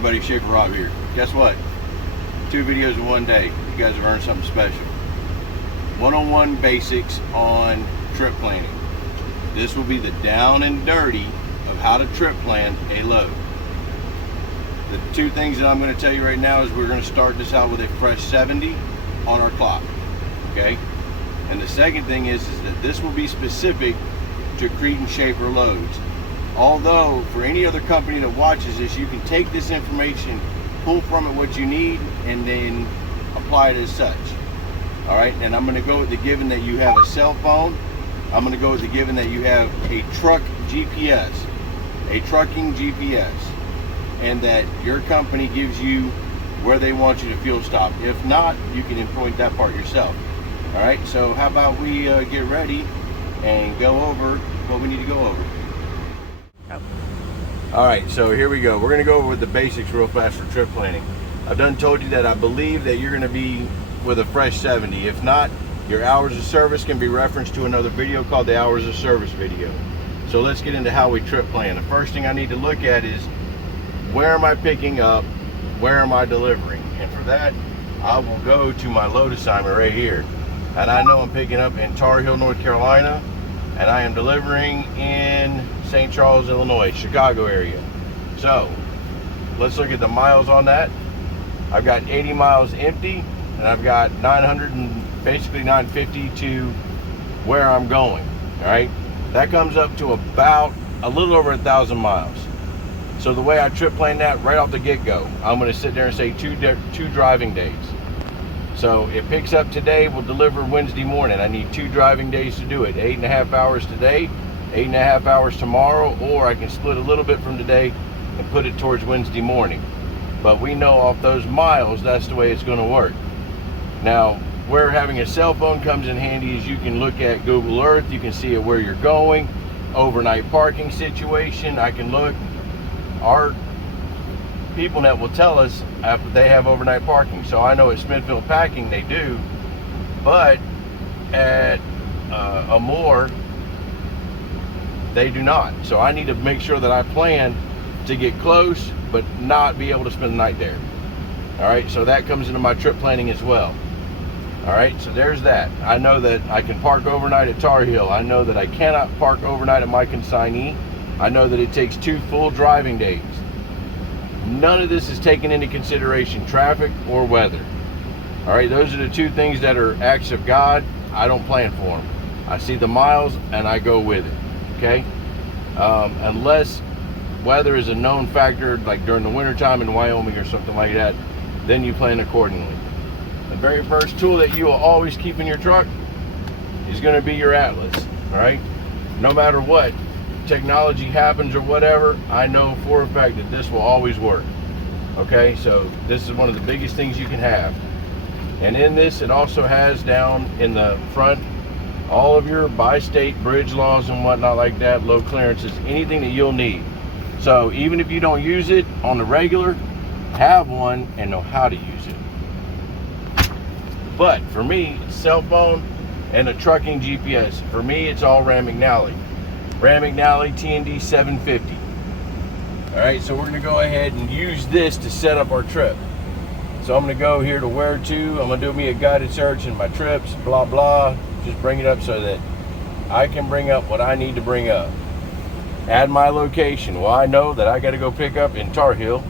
everybody, Schaefer Rob here. Guess what? 2 videos in one day. You guys have earned something special. 101 basics on trip planning. This will be the down and dirty of how to trip plan a load. The 2 things that I'm going to tell you right now is we're going to start this out with a fresh 70 on our clock. Okay? And the second thing is that this will be specific to Cretin Schaefer loads. Although for any other company that watches this, you can take this information, pull from it what you need, and then apply it as such. All right, and I'm going to go with the given that you have a cell phone. I'm going to go with the given that you have a truck GPS, a trucking GPS, and that your company gives you where they want you to fuel stop. If not, you can pinpoint that part yourself. All right, so how about we get ready and go over what we need to go over. All right, so here we go. We're going to go over with the basics real fast for trip planning. I've done told you that I believe that you're going to be with a fresh 70. If not, your hours of service can be referenced to another video called the hours of service video. So let's get into how we trip plan. The first thing I need to look at is where am I picking up, where am I delivering? And for that, I will go to my load assignment right here. And I know I'm picking up in Tar Heel, North Carolina, and I am delivering in St. Charles, Illinois, Chicago area. So let's look at the miles on that. I've got 80 miles empty, and I've got 900 and basically 950 to where I'm going. All right, that comes up to about a little over 1,000 miles. So the way I trip plan that right off the get-go, I'm going to sit there and say two driving days. So it picks up today, we'll deliver Wednesday morning. I need 2 driving days to do it. 8.5 hours today, 8.5 hours tomorrow, or I can split a little bit from today and put it towards Wednesday morning. But we know off those miles, that's the way it's going to work. Now, where having a cell phone comes in handy is you can look at Google Earth, you can see where you're going, overnight parking situation. I can look, our people that will tell us if they have overnight parking. So I know at Smithfield Packing they do, but at Amore they do not. So I need to make sure that I plan to get close but not be able to spend the night there. All right, so that comes into my trip planning as well. All right, so there's that. I know that I can park overnight at Tar Heel. I know that I cannot park overnight at my consignee. I know that it takes 2 full driving days. None of this is taken into consideration, traffic or weather. All right, those are the 2 things that are acts of God. I don't plan for them. I see the miles and I go with it, okay? Unless weather is a known factor, like during the winter time in Wyoming or something like that, then you plan accordingly. The very first tool that you will always keep in your truck is going to be your atlas. All right, no matter what technology happens or whatever, I know for a fact that this will always work. Okay, so this is one of the biggest things you can have. And in this, it also has down in the front all of your bi-state bridge laws and whatnot like that, low clearances, anything that you'll need. So even if you don't use it on the regular, have one and know how to use it. But for me, cell phone and a trucking GPS. For me, it's all Rand McNally. Rand McNally TND 750. All right, so we're gonna go ahead and use this to set up our trip. So I'm gonna go here to where to. I'm gonna do me a guided search in my trips, blah, blah. Just bring it up so that I can bring up what I need to bring up. Add my location. Well, I know that I gotta go pick up in Tar Heel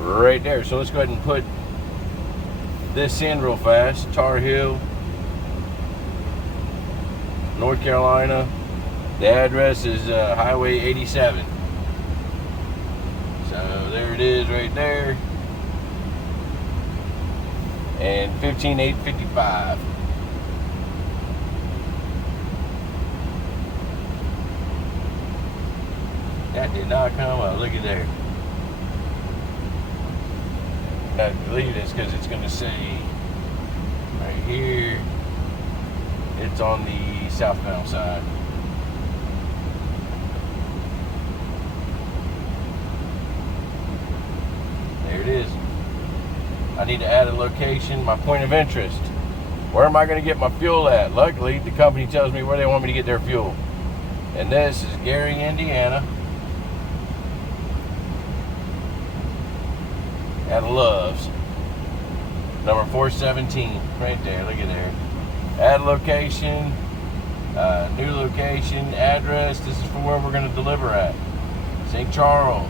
right there. So let's go ahead and put this in real fast. Tar Heel, North Carolina. The address is Highway 87. So there it is right there. And 15855. That did not come up. Look at there. I believe this because it's going to say right here it's on the southbound side. There it is. I need to add a location, my point of interest. Where am I going to get my fuel at? Luckily, the company tells me where they want me to get their fuel. And this is Gary, Indiana. at Love's. Number 417, right there, look at there. Add location, new location, address. This is for where we're going to deliver at. St. Charles.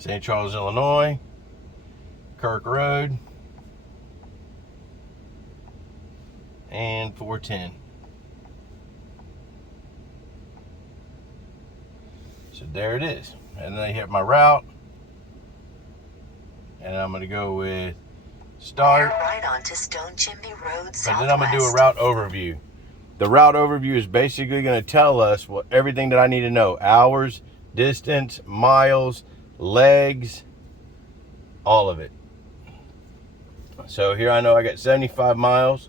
St. Charles, Illinois, Kirk Road, and 410. So there it is. And then I hit my route, and I'm going to go with start. Right onto Stone Chimney Road Southwest. But then I'm going to do a route overview. The route overview is basically going to tell us everything that I need to know. Hours, distance, miles, legs, all of it. So here I know I got 75 miles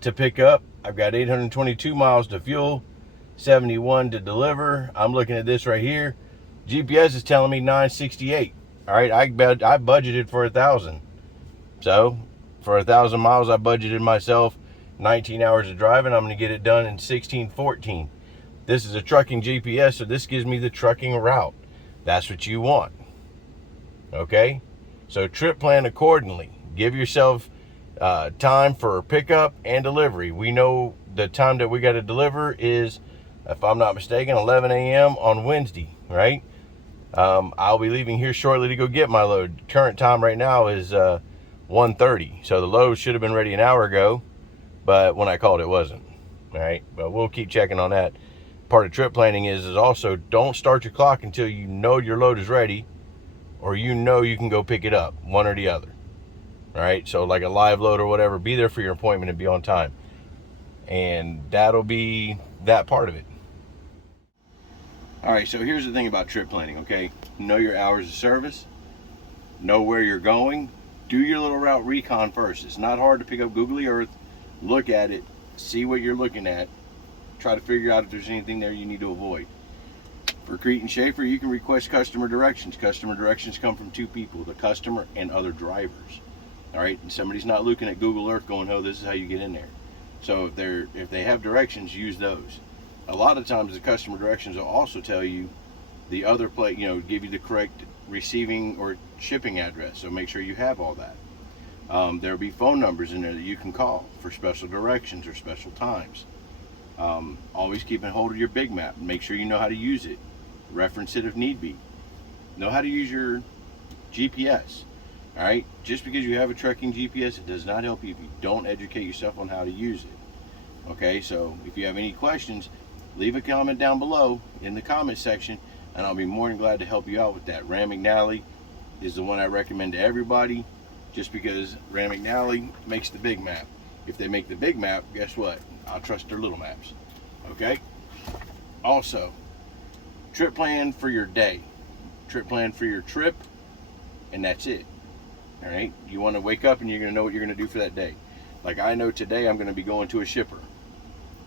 to pick up. I've got 822 miles to fuel, 71 to deliver. I'm looking at this right here. GPS is telling me 968. All right, I budgeted for 1,000. So for 1,000 miles, I budgeted myself 19 hours of driving. I'm going to get it done in 1614. This is a trucking GPS, so this gives me the trucking route. That's what you want. Okay? So trip plan accordingly. Give yourself time for pickup and delivery. We know the time that we got to deliver is, if I'm not mistaken, 11 a.m. on Wednesday, right? I'll be leaving here shortly to go get my load. Current time right now is 1:30. So the load should have been ready an hour ago, but when I called it wasn't. All right? But we'll keep checking on that. Part of trip planning is also don't start your clock until you know your load is ready, or you know you can go pick it up, one or the other. All right, so like a live load or whatever, be there for your appointment and be on time. And that'll be that part of it. All right, so here's the thing about trip planning, okay? Know your hours of service, know where you're going, do your little route recon first. It's not hard to pick up Google Earth, look at it, see what you're looking at, try to figure out if there's anything there you need to avoid. For Crete and Schaefer, you can request customer directions. Customer directions come from two people, the customer and other drivers. All right, and somebody's not looking at Google Earth going, oh, this is how you get in there. So if they have directions, use those. A lot of times the customer directions will also tell you the other place, give you the correct receiving or shipping address. So make sure you have all that. There'll be phone numbers in there that you can call for special directions or special times. Always keep a hold of your big map. Make sure you know how to use it. Reference it if need be. Know how to use your GPS. All right, just because you have a trucking GPS, it does not help you if you don't educate yourself on how to use it. Okay, so if you have any questions, leave a comment down below in the comment section, and I'll be more than glad to help you out with that. Rand McNally is the one I recommend to everybody, just because Rand McNally makes the big map. If they make the big map, guess what? I'll trust their little maps. Okay? Also, trip plan for your day. Trip plan for your trip, and that's it. All right? You want to wake up and you're going to know what you're going to do for that day. Like I know today I'm going to be going to a shipper.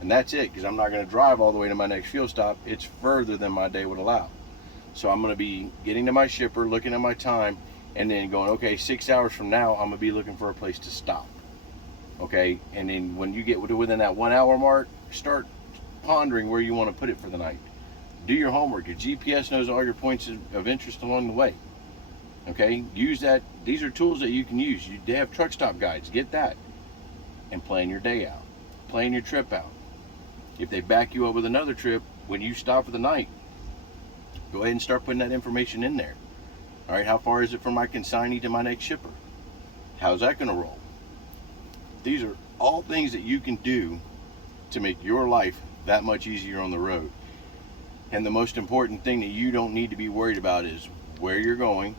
And that's it, because I'm not going to drive all the way to my next fuel stop. It's further than my day would allow. So I'm going to be getting to my shipper, looking at my time, and then going, okay, 6 hours from now, I'm going to be looking for a place to stop. Okay? And then when you get within that 1 hour mark, start pondering where you want to put it for the night. Do your homework. Your GPS knows all your points of interest along the way. Okay? Use that. These are tools that you can use. They have truck stop guides. Get that. And plan your day out. Plan your trip out. If they back you up with another trip, when you stop for the night, go ahead and start putting that information in there. All right, how far is it from my consignee to my next shipper? How's that going to roll? These are all things that you can do to make your life that much easier on the road. And the most important thing that you don't need to be worried about is where you're going,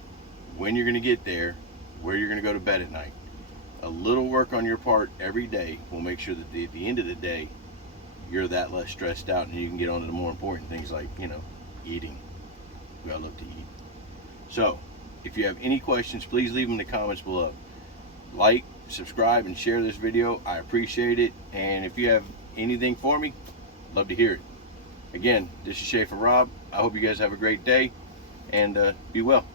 when you're going to get there, where you're going to go to bed at night. A little work on your part every day will make sure that at the end of the day, you're that less stressed out and you can get on to the more important things like, eating. We all love to eat. So, if you have any questions, please leave them in the comments below. Like, subscribe, and share this video. I appreciate it. And if you have anything for me, love to hear it. Again, this is Schaefer Rob. I hope you guys have a great day, and be well.